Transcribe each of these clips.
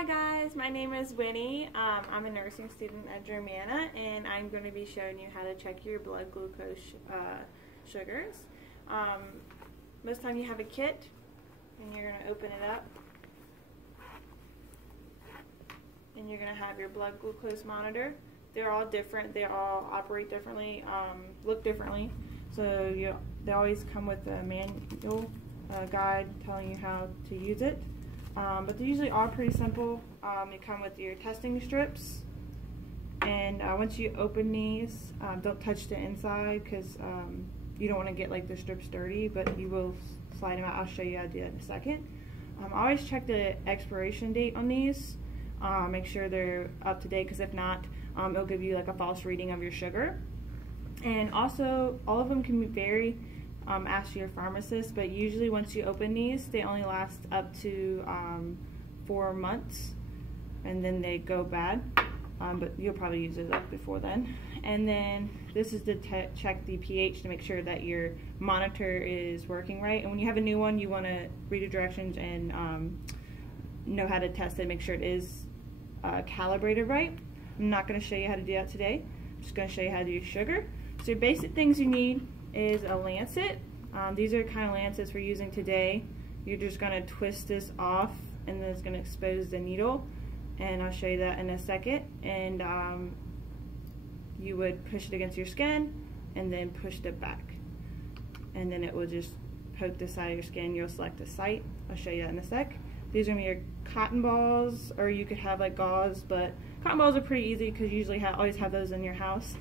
Hi guys, my name is Winnie. I'm a nursing student at Germanna, and I'm going to be showing you how to check your blood glucose sugars. Most of the time you have a kit, and you're going to open it up, and you're going to have your blood glucose monitor. They're all different. They all operate differently, look differently. So they always come with a manual guide telling you how to use it. But they usually are pretty simple. They come with your testing strips, and once you open these, don't touch the inside because you don't want to get like the strips dirty, but you will slide them out. I'll show you how to do that in a second. I always check the expiration date on these, make sure they're up to date, because if not, it'll give you like a false reading of your sugar. And also, all of them can vary. Ask your pharmacist, but usually once you open these, they only last up to 4 months, and then they go bad, but you'll probably use it up before then. And then this is to check the pH to make sure that your monitor is working right. And when you have a new one, you want to read the directions and know how to test it, make sure it is calibrated right. I'm not going to show you how to do that today. I'm just going to show you how to do sugar. So your basic things you need is a lancet. These are the kind of lancets we're using today. You're just going to twist this off, and then it's going to expose the needle, and I'll show you that in a second. And you would push it against your skin and then push it back, and then it will just poke the side of your skin. You'll select a site. I'll show you that in a sec. These are your cotton balls, or you could have like gauze, but cotton balls are pretty easy because you usually always have those in your house.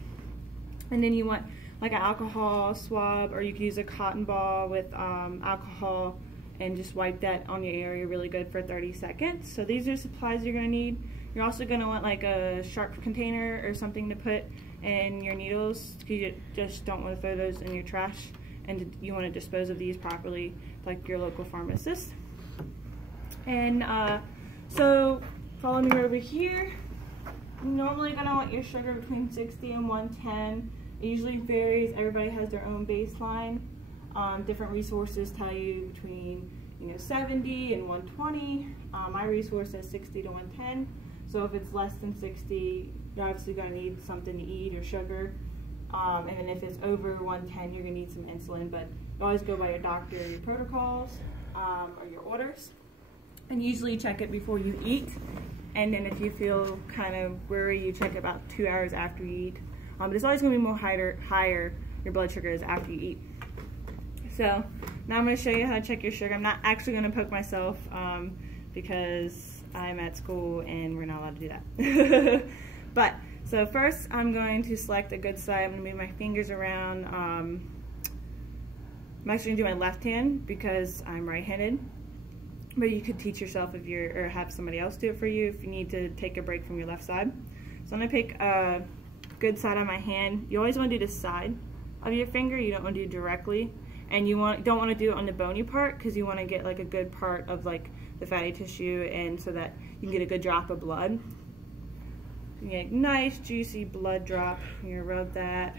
And then you want like an alcohol swab, or you could use a cotton ball with alcohol and just wipe that on your area really good for 30 seconds. So these are supplies you're going to need. You're also going to want like a sharp container or something to put in your needles, because you just don't want to throw those in your trash, and you want to dispose of these properly like your local pharmacist. And so follow me over here. You're normally going to want your sugar between 60 and 110. It usually varies. Everybody has their own baseline. Different resources tell you between 70 and 120. My resource says 60 to 110. So if it's less than 60, you're obviously going to need something to eat or sugar. And then if it's over 110, you're going to need some insulin. But you always go by your doctor, your protocols, or your orders. And usually check it before you eat. And then if you feel kind of worried, you check about 2 hours after you eat. But it's always going to be more higher your blood sugar is after you eat. So now I'm going to show you how to check your sugar. I'm not actually going to poke myself because I'm at school and we're not allowed to do that. But so first I'm going to select a good side. I'm going to move my fingers around. I'm actually going to do my left hand because I'm right-handed. But you could teach yourself if you're, or have somebody else do it for you if you need to take a break from your left side. So I'm going to pick a good side on my hand. You always want to do the side of your finger. You don't want to do directly, and you don't want to do it on the bony part, because you want to get like a good part of like the fatty tissue, and so that you can get a good drop of blood. You get a nice juicy blood drop. You're gonna rub that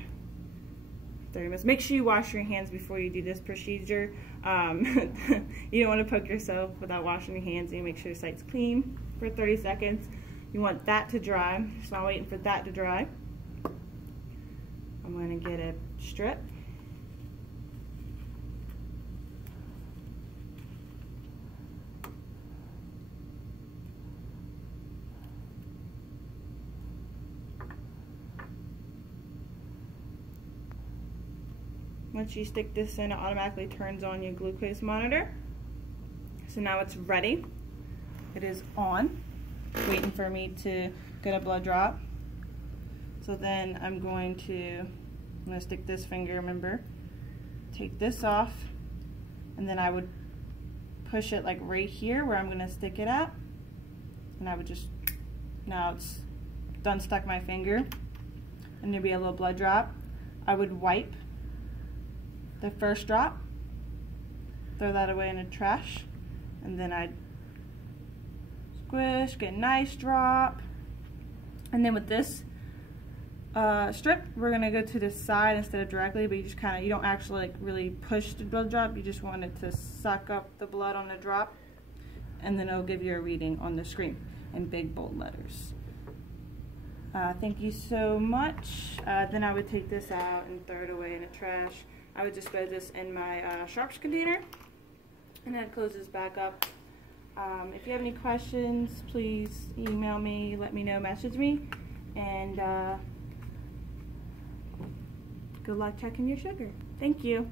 30 minutes. Make sure you wash your hands before you do this procedure. You don't want to poke yourself without washing your hands. You make sure your site's clean for 30 seconds. You want that to dry. So I'm waiting for that to dry. I'm going to get a strip. Once you stick this in, it automatically turns on your glucose monitor. So now it's ready. It is on, waiting for me to get a blood drop. So then I'm going to stick this finger, remember, take this off, and then I would push it like right here where I'm going to stick it at, and I would just, now it's done stuck my finger, and there'd be a little blood drop. I would wipe the first drop, throw that away in the trash, and then I'd squish, get a nice drop, and then with this strip, we're gonna go to the side instead of directly, but you just kind of, you don't actually like really push the blood drop, you just want it to suck up the blood on the drop, and then it'll give you a reading on the screen. in big bold letters. Thank you so much. Then I would take this out and throw it away in the trash. I would dispose this in my sharps container, and then close this back up. If you have any questions, please email me, let me know, message me, and good luck checking your sugar. Thank you.